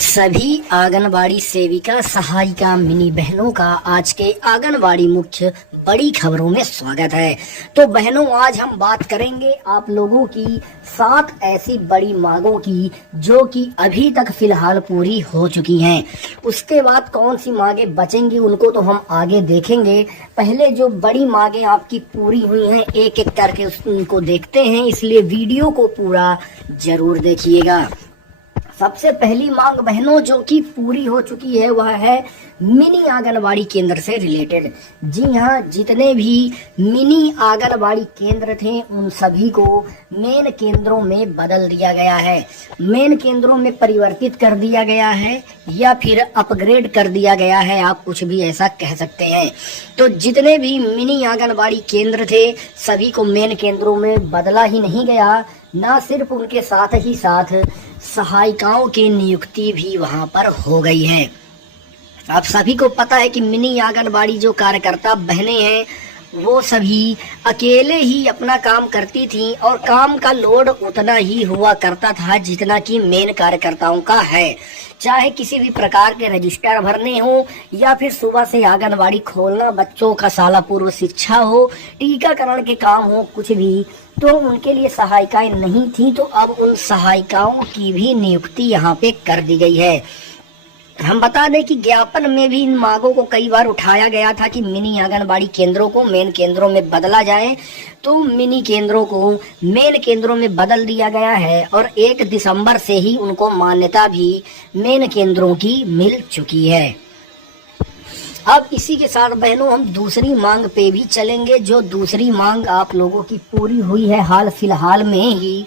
सभी आंगनबाड़ी सेविका सहायिका मिनी बहनों का आज के आंगनबाड़ी मुख्य बड़ी खबरों में स्वागत है। तो बहनों, आज हम बात करेंगे आप लोगों की 7 ऐसी बड़ी मांगों की जो कि अभी तक फिलहाल पूरी हो चुकी हैं। उसके बाद कौन सी मांगे बचेंगी उनको तो हम आगे देखेंगे। पहले जो बड़ी मांगे आपकी पूरी हुई हैं एक एक करके उनको देखते हैं, इसलिए वीडियो को पूरा जरूर देखिएगा। सबसे पहली मांग बहनों जो कि पूरी हो चुकी है वह है मिनी आंगनबाड़ी केंद्र से रिलेटेड। जी हाँ, जितने भी मिनी आंगनबाड़ी केंद्र थे उन सभी को मेन केंद्रों में बदल दिया गया है, मेन केंद्रों में परिवर्तित कर दिया गया है या फिर अपग्रेड कर दिया गया है, आप कुछ भी ऐसा कह सकते हैं। तो जितने भी मिनी आंगनबाड़ी केंद्र थे सभी को मेन केंद्रों में बदला ही नहीं गया, ना सिर्फ उनके साथ ही साथ सहायिकाओं की नियुक्ति भी वहां पर हो गई है। आप सभी को पता है कि मिनी आंगनबाड़ी जो कार्यकर्ता बहनें हैं वो सभी अकेले ही अपना काम करती थी और काम का लोड उतना ही हुआ करता था जितना कि मेन कार्यकर्ताओं का है। चाहे किसी भी प्रकार के रजिस्टर भरने हो या फिर सुबह से आंगनबाड़ी खोलना, बच्चों का शाला पूर्व शिक्षा हो, टीकाकरण के काम हो, कुछ भी, तो उनके लिए सहायिकाएं नहीं थी। तो अब उन सहायिकाओं की भी नियुक्ति यहाँ पे कर दी गई है। हम बता दें कि ज्ञापन में भी इन मांगों को कई बार उठाया गया था कि मिनी आंगनबाड़ी केंद्रों को मेन केंद्रों में बदला जाए, तो मिनी केंद्रों को मेन केंद्रों में बदल दिया गया है और 1 दिसंबर से ही उनको मान्यता भी मेन केंद्रों की मिल चुकी है। अब इसी के साथ बहनों हम दूसरी मांग पे भी चलेंगे, जो दूसरी मांग आप लोगों की पूरी हुई है हाल फिलहाल में ही,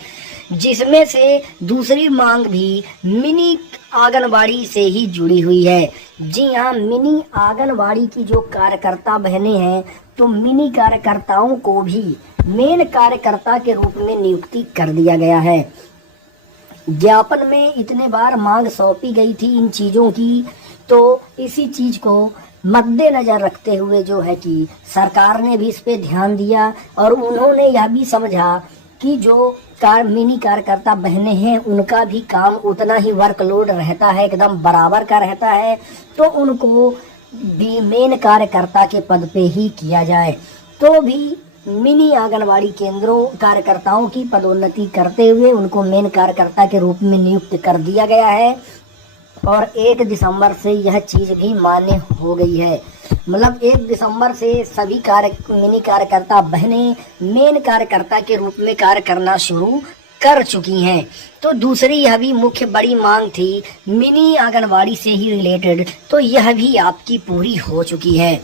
जिसमें से दूसरी मांग भी मिनी आंगनबाड़ी से ही जुड़ी हुई है। जी हाँ, मिनी आंगनबाड़ी की जो कार्यकर्ता बहनें हैं तो मिनी कार्यकर्ताओं को भी मेन कार्यकर्ता के रूप में नियुक्ति कर दिया गया है। ज्ञापन में इतने बार मांग सौंपी गई थी इन चीजों की, तो इसी चीज को मद्देनजर रखते हुए जो है कि सरकार ने भी इस पे ध्यान दिया और उन्होंने यह भी समझा कि जो मिनी कार्यकर्ता बहनें हैं उनका भी काम उतना ही वर्कलोड रहता है, एकदम बराबर का रहता है, तो उनको भी मेन कार्यकर्ता के पद पे ही किया जाए। तो भी मिनी आंगनबाड़ी केंद्रों कार्यकर्ताओं की पदोन्नति करते हुए उनको मेन कार्यकर्ता के रूप में नियुक्त कर दिया गया है और 1 दिसंबर से यह चीज भी मान्य हो गई है। मतलब 1 दिसंबर से सभी मिनी कार्यकर्ता बहनें मेन कार्यकर्ता के रूप में कार्य करना शुरू कर चुकी हैं। तो दूसरी यह भी मुख्य बड़ी मांग थी मिनी आंगनबाड़ी से ही रिलेटेड, तो यह भी आपकी पूरी हो चुकी है।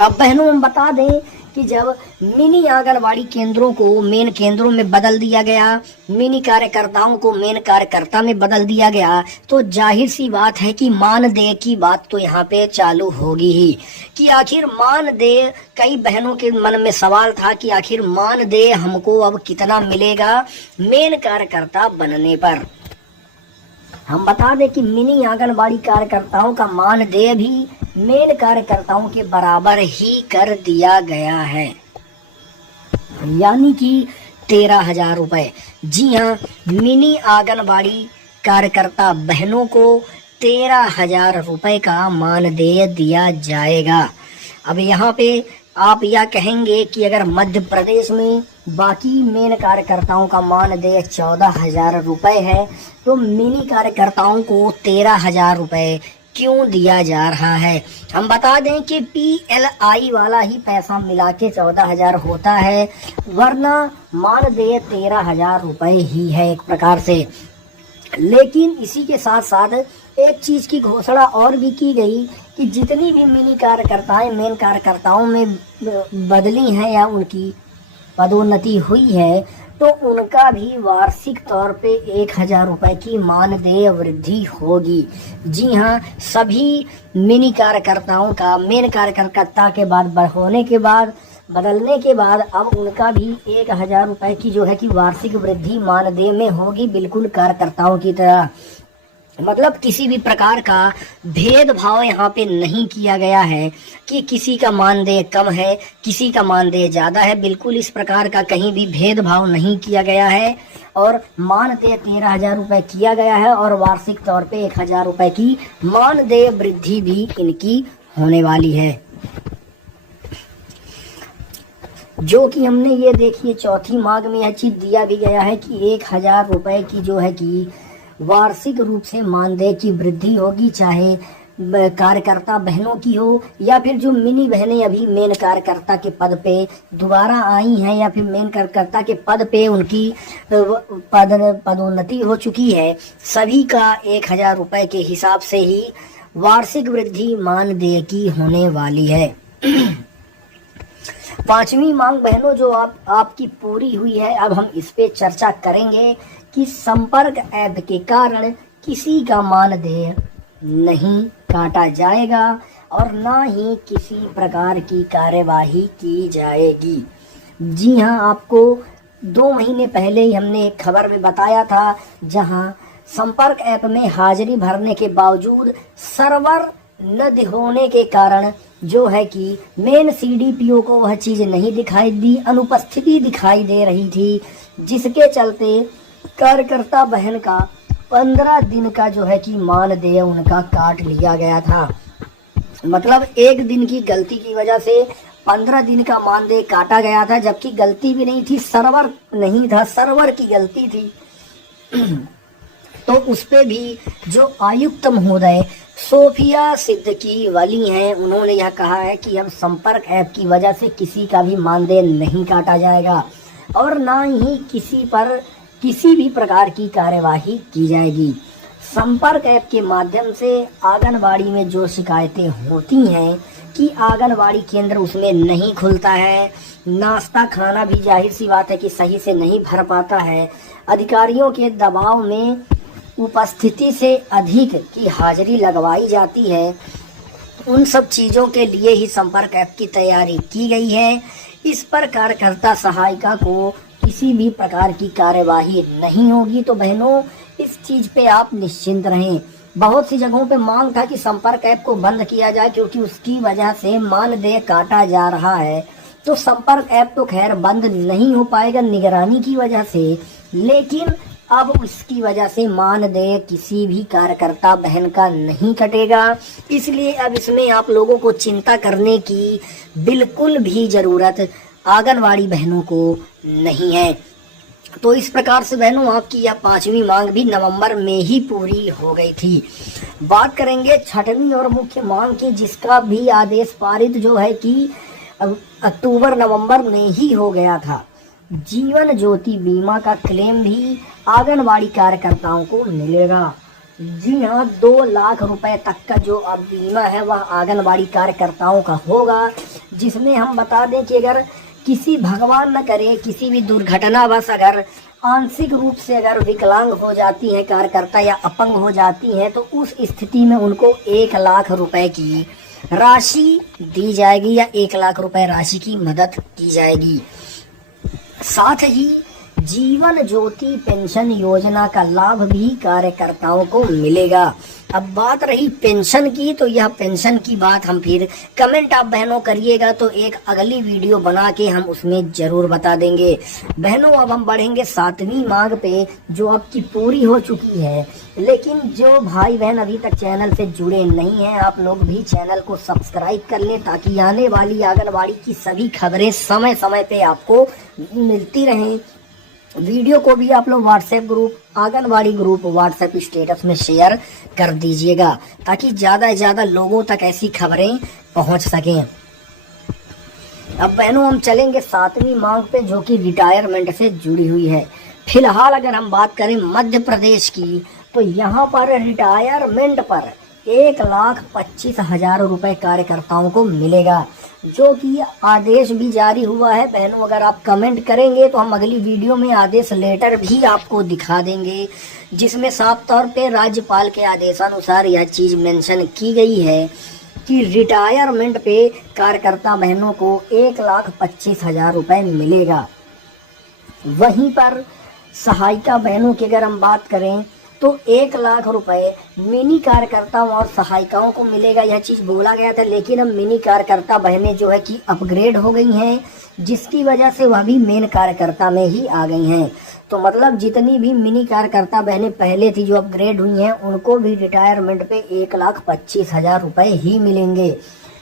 अब बहनों हम बता दें कि जब मिनी आंगनबाड़ी केंद्रों को मेन केंद्रों में बदल दिया गया, मिनी कार्यकर्ताओं को मेन कार्यकर्ता में बदल दिया गया, तो जाहिर सी बात है कि मानदेय की बात तो यहाँ पे चालू होगी ही कि आखिर मानदेय, कई बहनों के मन में सवाल था कि आखिर मानदेय हमको अब कितना मिलेगा मेन कार्यकर्ता बनने पर। हम बता दें कि मिनी आंगनबाड़ी कार्यकर्ताओं का मानदेय भी मेन कार्यकर्ताओं के बराबर ही कर दिया गया है, यानी कि 13,000 रुपए। जी हाँ, मिनी आंगनबाड़ी कार्यकर्ता बहनों को 13,000 रुपए का मानदेय दिया जाएगा। अब यहाँ पे आप यह कहेंगे कि अगर मध्य प्रदेश में बाकी मेन कार्यकर्ताओं का मानदेय 14,000 रुपए है तो मिनी कार्यकर्ताओं को 13,000 रुपए क्यों दिया जा रहा है। हम बता दें कि PLI वाला ही पैसा मिला के 14,000 होता है, वरना मानदेय 13,000 रुपए ही है एक प्रकार से। लेकिन इसी के साथ साथ एक चीज की घोषणा और भी की गई कि जितनी भी मिनी कार्यकर्ताएं मेन कार्यकर्ताओं में बदली हैं या उनकी पदोन्नति हुई है तो उनका भी वार्षिक तौर पे 1,000 रुपए की मानदेय वृद्धि होगी। जी हाँ, सभी मिनी कार्यकर्ताओं का मेन कार्यकर्ता के बाद होने के बाद बदलने के बाद अब उनका भी 1,000 रुपए की जो है कि वार्षिक वृद्धि मानदेय में होगी, बिल्कुल कार्यकर्ताओं की तरह। मतलब किसी भी प्रकार का भेदभाव यहाँ पे नहीं किया गया है कि किसी का मानदेय कम है, किसी का मानदेय ज्यादा है। बिल्कुल इस प्रकार का कहीं भी भेदभाव नहीं किया गया है। और मानदेय 13,000 रुपये किया गया है और वार्षिक तौर पे 1,000 रुपये की मानदेय वृद्धि भी इनकी होने वाली है। जो कि हमने ये देखिए चौथी मांग में यह चीज दिया भी गया है कि 1,000 रुपये की जो है कि वार्षिक रूप से मानदेय की वृद्धि होगी, चाहे कार्यकर्ता बहनों की हो या फिर जो मिनी बहनें अभी मेन कार्यकर्ता के पद पे दोबारा आई हैं या फिर मेन कार्यकर्ता के पद पे उनकी पदोन्नति हो चुकी है, सभी का 1,000 रुपये के हिसाब से ही वार्षिक वृद्धि मानदेय की होने वाली है। पांचवी मांग बहनों जो आपकी पूरी हुई है, अब हम इस पे चर्चा करेंगे कि संपर्क ऐप के कारण किसी का मानदेय नहीं काटा जाएगा और ना ही किसी प्रकार की कार्यवाही की जाएगी। जी हाँ, आपको 2 महीने पहले ही हमने एक खबर में बताया था, जहां संपर्क ऐप में हाजिरी भरने के बावजूद सर्वर न होने के कारण जो है कि मेन सीडीपीओ को वह चीज नहीं दिखाई दी, अनुपस्थिति दिखाई दे रही थी, जिसके चलते कार्यकर्ता बहन का 15 दिन का जो है कि मानदेय उनका काट लिया गया था। मतलब एक दिन की गलती की वजह से 15 दिन का मानदेय काटा गया था, जबकि गलती भी नहीं थी, सर्वर नहीं था, सर्वर की गलती थी। तो उस पे भी जो आयुक्त महोदय सोफिया सिद्दीकी वली हैं, उन्होंने यह कहा है कि हम संपर्क ऐप की वजह से किसी का भी मानदेय नहीं काटा जाएगा और ना ही किसी पर किसी भी प्रकार की कार्यवाही की जाएगी। संपर्क ऐप के माध्यम से आंगनबाड़ी में जो शिकायतें होती हैं कि आंगनबाड़ी केंद्र उसमें नहीं खुलता है, नाश्ता खाना भी जाहिर सी बात है कि सही से नहीं भर पाता है, अधिकारियों के दबाव में उपस्थिति से अधिक की हाजिरी लगवाई जाती है, उन सब चीज़ों के लिए ही संपर्क ऐप की तैयारी की गई है। इस पर कार्यकर्ता सहायिका को किसी भी प्रकार की कार्यवाही नहीं होगी। तो बहनों, इस चीज पे आप निश्चिंत रहें। बहुत सी जगहों पे मांग था कि संपर्क ऐप को बंद किया जाए क्योंकि उसकी वजह से मानदेय काटा जा रहा है। तो संपर्क ऐप तो खैर बंद नहीं हो पाएगा निगरानी की वजह से, लेकिन अब उसकी वजह से मानदेय किसी भी कार्यकर्ता बहन का नहीं कटेगा। इसलिए अब इसमें आप लोगों को चिंता करने की बिल्कुल भी जरूरत आंगनवाड़ी बहनों को नहीं है। तो इस प्रकार से बहनों, आपकी यह 5वीं मांग भी नवंबर में ही पूरी हो गई थी। बात करेंगे 6वीं और मुख्य मांग की, जिसका भी आदेश पारित जो है कि अक्टूबर नवंबर में ही हो गया था। जीवन ज्योति बीमा का क्लेम भी आंगनवाड़ी कार्यकर्ताओं को मिलेगा। जी हाँ, 2 लाख रुपए तक का जो अब बीमा है वह आंगनवाड़ी कार्यकर्ताओं का होगा, जिसमें हम बता दें कि अगर किसी भगवान न करे किसी भी दुर्घटनावश अगर आंशिक रूप से अगर विकलांग हो जाती हैं कार्यकर्ता या अपंग हो जाती हैं, तो उस स्थिति में उनको 1 लाख रुपए की राशि दी जाएगी या 1 लाख रुपए राशि की मदद की जाएगी। साथ ही जीवन ज्योति पेंशन योजना का लाभ भी कार्यकर्ताओं को मिलेगा। अब बात रही पेंशन की, तो यह पेंशन की बात हम फिर कमेंट आप बहनों करिएगा तो एक अगली वीडियो बना के हम उसमें जरूर बता देंगे। बहनों, अब हम बढ़ेंगे 7वीं मांग पे, जो आपकी पूरी हो चुकी है। लेकिन जो भाई बहन अभी तक चैनल से जुड़े नहीं हैं, आप लोग भी चैनल को सब्सक्राइब कर लें ताकि आने वाली आंगनबाड़ी की सभी खबरें समय समय पे आपको मिलती रहें। वीडियो को भी आप लोग WhatsApp group, anganwadi group WhatsApp status में शेयर कर दीजिएगा ताकि ज्यादा से ज्यादा लोगों तक ऐसी खबरें पहुंच सकें। अब बहनों, हम चलेंगे 7वीं मांग पे, जो कि रिटायरमेंट से जुड़ी हुई है। फिलहाल अगर हम बात करें मध्य प्रदेश की, तो यहाँ पर रिटायरमेंट पर 1,25,000 रुपए कार्यकर्ताओं को मिलेगा, जो कि आदेश भी जारी हुआ है। बहनों, अगर आप कमेंट करेंगे तो हम अगली वीडियो में आदेश लेटर भी आपको दिखा देंगे, जिसमें साफ तौर पे राज्यपाल के आदेशानुसार यह चीज मेंशन की गई है कि रिटायरमेंट पे कार्यकर्ता बहनों को 1,25,000 रुपए मिलेगा। वहीं पर सहायिका बहनों की अगर हम बात करें तो 1 लाख रुपए मिनी कार्यकर्ताओं और सहायिकाओं को मिलेगा। यह चीज बोला गया था, लेकिन अब मिनी कार्यकर्ता बहनें जो है कि अपग्रेड हो गई हैं, जिसकी वजह से वह भी मेन कार्यकर्ता में ही आ गई हैं। तो मतलब जितनी भी मिनी कार्यकर्ता बहनें पहले थी जो अपग्रेड हुई हैं, उनको भी रिटायरमेंट पे 1,25,000 रुपए ही मिलेंगे।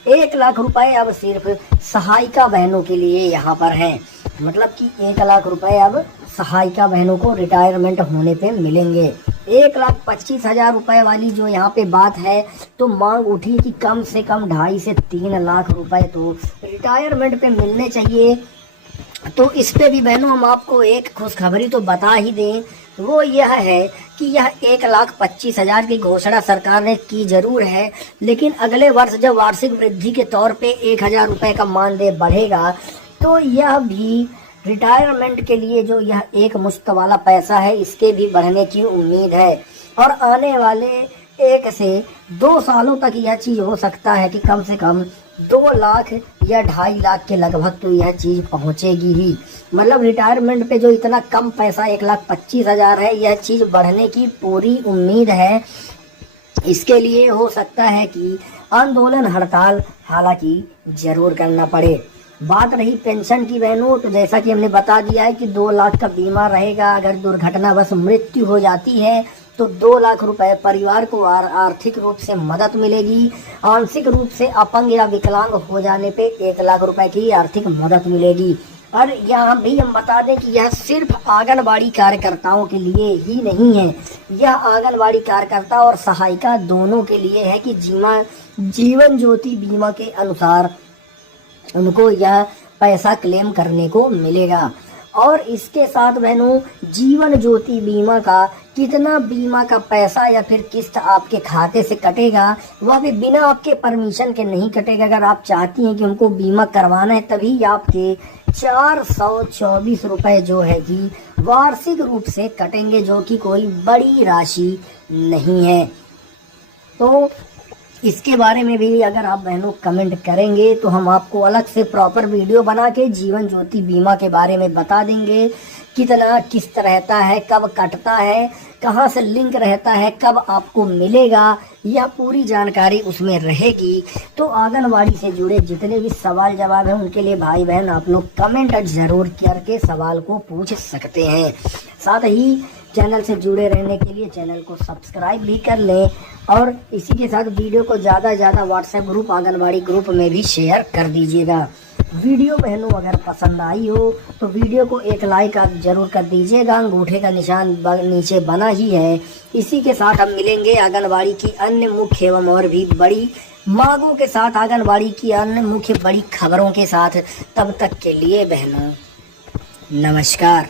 1 लाख रुपए अब सिर्फ सहायिका बहनों के लिए यहाँ पर है। मतलब कि 1 लाख रुपए अब सहायिका बहनों को रिटायरमेंट होने पे मिलेंगे। 1,25,000 रुपए वाली जो यहाँ पे बात है, तो मांग उठी कि कम से कम 2.5 से 3 लाख रुपए तो रिटायरमेंट पे मिलने चाहिए। तो इस पे भी बहनों हम आपको एक खुशखबरी तो बता ही दें, वो यह है कि यह 1,25,000 की घोषणा सरकार ने की जरूर है, लेकिन अगले वर्ष जब वार्षिक वृद्धि के तौर पे 1,000 रुपए का मानदेय बढ़ेगा, तो यह भी रिटायरमेंट के लिए जो यह एक मुश्त वाला पैसा है, इसके भी बढ़ने की उम्मीद है। और आने वाले 1 से 2 सालों तक यह चीज हो सकता है कि कम से कम 2 लाख या 2.5 लाख के लगभग तो यह चीज पहुंचेगी ही। मतलब रिटायरमेंट पे जो इतना कम पैसा 1,25,000 है, यह चीज बढ़ने की पूरी उम्मीद है। इसके लिए हो सकता है कि आंदोलन हड़ताल हालांकि जरूर करना पड़े। बात रही पेंशन की बहनों, तो जैसा कि हमने बता दिया है कि 2 लाख का बीमा रहेगा। अगर दुर्घटनावश मृत्यु हो जाती है तो 2 लाख रुपए परिवार को आर्थिक रूप से मदद मिलेगी। आंशिक रूप से अपंग या विकलांग हो जाने पे 1 लाख रुपए की आर्थिक मदद मिलेगी। और यहाँ भी हम बता दें कि यह सिर्फ आंगनबाड़ी कार्यकर्ताओं के लिए ही नहीं है, यह आंगनबाड़ी कार्यकर्ता और सहायिका दोनों के लिए है कि जीवन ज्योति बीमा के अनुसार उनको यह पैसा क्लेम करने को मिलेगा। और इसके साथ बहनों, जीवन ज्योति बीमा का कितना बीमा का पैसा या फिर किस्त आपके खाते से कटेगा, वह भी बिना आपके परमिशन के नहीं कटेगा। अगर आप चाहती हैं कि उनको बीमा करवाना है, तभी आपके 424 रुपए जो है कि वार्षिक रूप से कटेंगे, जो कि कोई बड़ी राशि नहीं है। तो इसके बारे में भी अगर आप बहनों कमेंट करेंगे, तो हम आपको अलग से प्रॉपर वीडियो बना के जीवन ज्योति बीमा के बारे में बता देंगे। कितना किस्त रहता है, कब कटता है, कहाँ से लिंक रहता है, कब आपको मिलेगा, यह पूरी जानकारी उसमें रहेगी। तो आंगनबाड़ी से जुड़े जितने भी सवाल जवाब हैं, उनके लिए भाई बहन आप लोग कमेंट जरूर करके सवाल को पूछ सकते हैं। साथ ही चैनल से जुड़े रहने के लिए चैनल को सब्सक्राइब भी कर लें, और इसी के साथ वीडियो को ज़्यादा से ज़्यादा व्हाट्सएप ग्रुप, आंगनबाड़ी ग्रुप में भी शेयर कर दीजिएगा। वीडियो बहनों अगर पसंद आई हो तो वीडियो को एक लाइक आप जरूर कर दीजिएगा। अंगूठे का निशान नीचे बना ही है। इसी के साथ हम मिलेंगे आंगनबाड़ी की अन्य मुख्य एवं और भी बड़ी मांगों के साथ, आंगनबाड़ी की अन्य मुख्य बड़ी खबरों के साथ। तब तक के लिए बहनों नमस्कार।